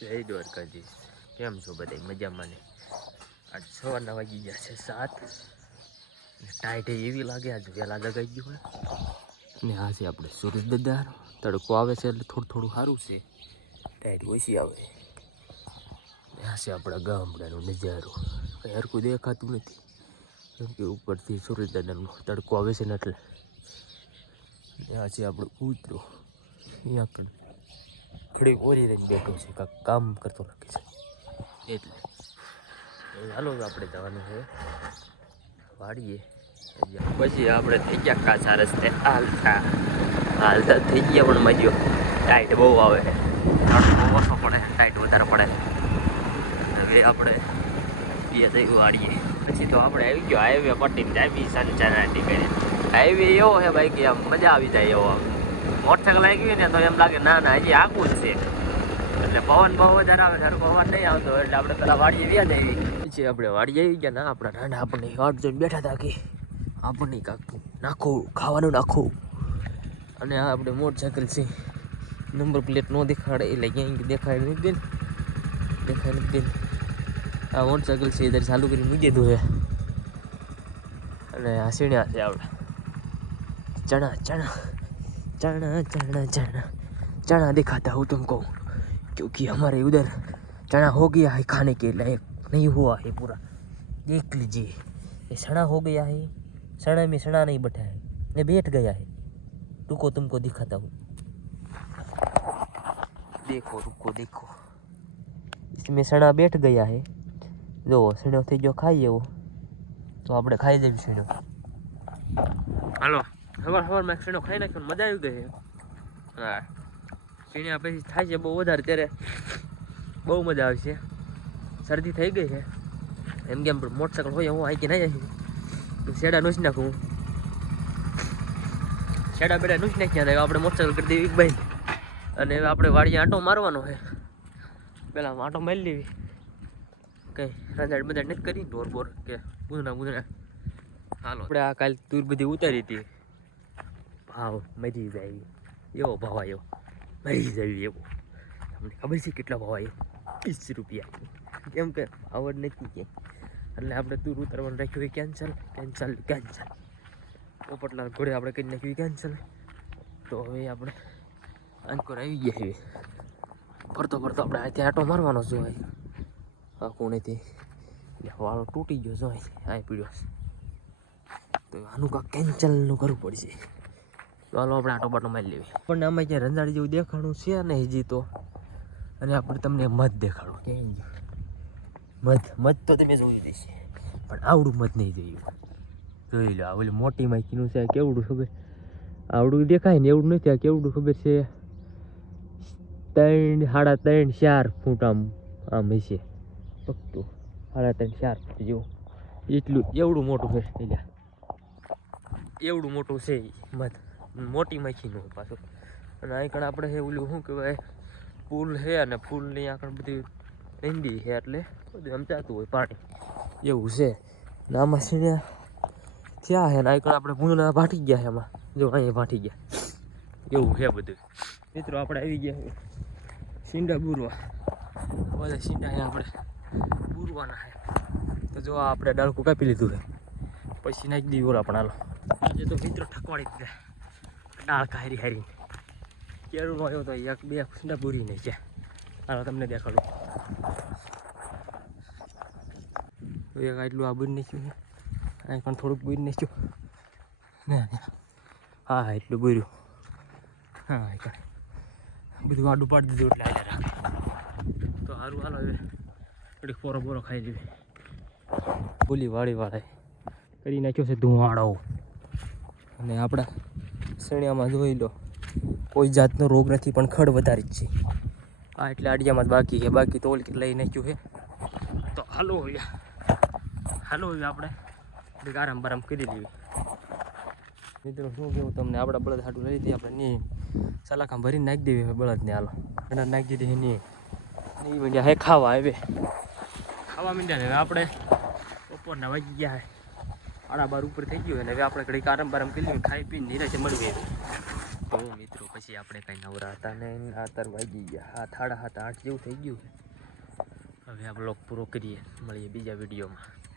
જય દ્વારકાધીશ. કેમ છો બધા? મજામાં ને? આજ સવારના વાગી ગયા છે 7. ટાઈટ એવી લાગે આજ વહેલા જગાઈ ગયું હોય ને. આ છે આપણે સુરેશ દાદા. તડકો આવે છે એટલે થોડું થોડું સારું છે, ટાઈટ ઓછી આવે. ને આ છે આપણા ગામડાનો નજારો. કંઈ હરખું દેખાતું નથી કેમ કે ઉપરથી સુરેશ દાદાનો તડકો આવે છે ને એટલે. ને આ છે આપણો કૂતરો, અહીંયા કણ ખડી ઓરી રહીને બેઠો છે, કાંઈક કામ કરતો લાગે છે એટલે. ચાલો આપણે જવાનું છે વાડીએ. પછી આપણે થઈ ગયા કાચા રસ્તે હાલતા થઈ ગયા, પણ મજો ટાઈટ બહુ આવે છે, તડકો ઓછો પડે, ટાઈટ વધારે પડે. હવે આપણે બે થઈ વાડીએ. પછી તો આપણે આવી ગયો હાઈવે પટ્ટીને જાય સંચાનાટી કરી. હાઈવે એવો છે ભાઈ કે આમ મજા આવી જાય એવો. મોટરસાઇકલ આવી ગયું ને તો એમ લાગે ના ના હજી આખું જ છે, એટલે પવન બહુ વધારે આવે, ઘર પવન નહીં આવતો એટલે આપણે પેલા વાડીએ વ્યાજ આવી. પછી આપણે વાડીએ આવી ગયા. ના આપણા નાના આપણને વાટ જોઈને બેઠા હતા કે આપણને કાંક નાખો ખાવાનું નાખો. અને આ આપણે મોટરસાઇકલ છે, નંબર પ્લેટ ન દેખાડે એટલે ક્યાંય દેખાય નથી દે ને, દેખાય નથી દે. આ મોટરસાઇકલ છે ઇધર ચાલુ કરીને મૂકી દીધું છે. અને આ સીણ્યા છે આપણે ચણા ચણા चना चना चना चना दिखाता हूँ तुमको, क्योंकि हमारे उधर चना हो गया है खाने के लायक नहीं हुआ है पूरा. देख लीजिए ये सड़ा हो गया है, सड़ा में सड़ा नहीं बैठा है, ये बैठ गया है. रुको तुमको दिखाता हूँ, देखो रुको देखो, इसमें सड़ा बैठ गया है. जो सड़ो थे जो खाइए वो तो આપણે ખાઈ જઈએ સીણો. હાલો સવારમાં એક સીણો ખાઈ નાખ્યો, મજા આવી ગઈ. હા, સીણ્યા પછી થાય છે બહુ વધારે, ત્યારે બહુ મજા આવે છે. શરદી થઈ ગઈ છે એમ કેમ મોટરસાઇકલ હોય હું આઈ કે નહીં આવી શેડા નૂસી નાખું. શેડા બેડા નૂસી નાખ્યા આપણે મોટરસાઇકલ કરી દેવી ભાઈ. અને હવે આપણે વાડીએ આંટો મારવાનો છે. પેલા આંટો મારી લેવી, કંઈ રંજાડ બજાડ નથી કરી, ઢોર બોર કે ગુંદરા. હાલો આપણે આ કાલે દૂર બધી ઉતારી હતી, ભાવ મરી જાય એવો ભાવ આવ્યો, મરી જાય એવો. તમને ખબર છે કેટલા ભાવ આવ્યો? 20 રૂપિયા. કેમ કે ભાવ જ નથી કે એટલે આપણે દૂર ઉતારવાનું રાખ્યું હોય કેન્સલ કેન્સલ કેન્સલ. પોપટલા ઘોડે આપણે કરી નાખ્યું કેન્સલ. તો હવે આપણે અંકોર આવી ગયા છે. ફરતો ફરતો આપણે અહીંથી આટો મારવાનો જોવાય. આ કોણેથી વાળો તૂટી ગયો જોવાય, આ પીડ્યો. તો આનું કાંક કેન્સલનું કરવું પડશે. તો હાલો આપણે આટો બાટો મારી લેવી. પણ આમાં ક્યાં રંજાડી જેવું દેખાડું છે ને હજી તો. અને આપણે તમને મધ દેખાડો ક્યાંય મધ તો તમે જોઈ દેશે, પણ આવડું મધ નહીં જોયું. જોઈ લો, આ ઓલી મોટી માહિતીનું છે. કેવડું ખબર? આવડું દેખાય ને એવું નથી. આ કેવડું ખબર છે? 3, 3.5, 4 ફૂટ આમ હશે પકતું. 3.5, 4 ફૂટ જેવું એટલું એવડું મોટું છે. એવડું મોટું છે મધ, મોટી માખીનું પાછું. અને અહીં આપણે છે ઓલું શું કહેવાય, પુલ છે, અને પુલની આગળ બધી નંદી છે એટલે બધું આમ ચાતું હોય પાણી એવું છે. ને આમાં સીણ્યા થયા છે ને અહીં આપણે ભૂંદડા ભાટી ગયા છે. એમાં જો અહીંયા ભાટી ગયા એવું છે બધું. મિત્રો આપણે આવી ગયા સીંડા બુરવા. બધા સીંડા આપણે બુરવાના છે. તો જો આપણે ડાળખું કાપી લીધું છે, પછી નાખી દીધી ઓલા. પણ હાલો આજે તો મિત્રો ઠકવાડી દીધા ડાળખા હારી હારી. કેળું આવ્યો તો 1-2 સીંડા બુરી નહીં છે. હાલો તમને દેખાડું. એક આટલું આ બુરી નાખ્યું છે, અહીં પણ થોડુંક બુરી નાખ્યું ને. હા એટલું બુર્યું. હા બધું આડું પાડી દીધું એટલે આજે રાખ તો સારું. હાલો હવે થોડીક પોરો બોરો ખાઈ લેવી. બોલી વાળીવાળાએ કરી નાખ્યો છે ધુવાડો. અને આપણા સણિયામાં જોઈ લો કોઈ જાતનો રોગ નથી, પણ ખડ વધારી જ છે. આ એટલે આડિયામાં જ બાકી છે, બાકી તો ઓલી લઈ નાખ્યું છે. તો હાલો હવે આપણે થોડીક આરામ બારામ કરી લેવી. મિત્રો શું કેવું તમને, આપણા બળદ હાટું લઈ લીધી આપણે નહીં સલાખાં ભરીને નાખી દેવી બળદને. હાલો એને નાખી દીધી નહીં મીંડ્યા હે ખાવા. હવે ખાવા મીંડ્યા ને હવે આપણે બપોરના વાગી ગયા હે 12:30 ઉપર થઈ ગયું. અને હવે આપણે ઘડીક આરામ બારામ કરી લઈએ, ખાઈ પીને નીરાશે મળવી. તો મિત્રો પછી આપણે કાંઈ નવરા હતા ને અત્યારે વાગી ગયા 7:30 8 જેવું થઈ ગયું છે. હવે આ બ્લોગ પૂરો કરીએ, મળીએ બીજા વિડીયોમાં.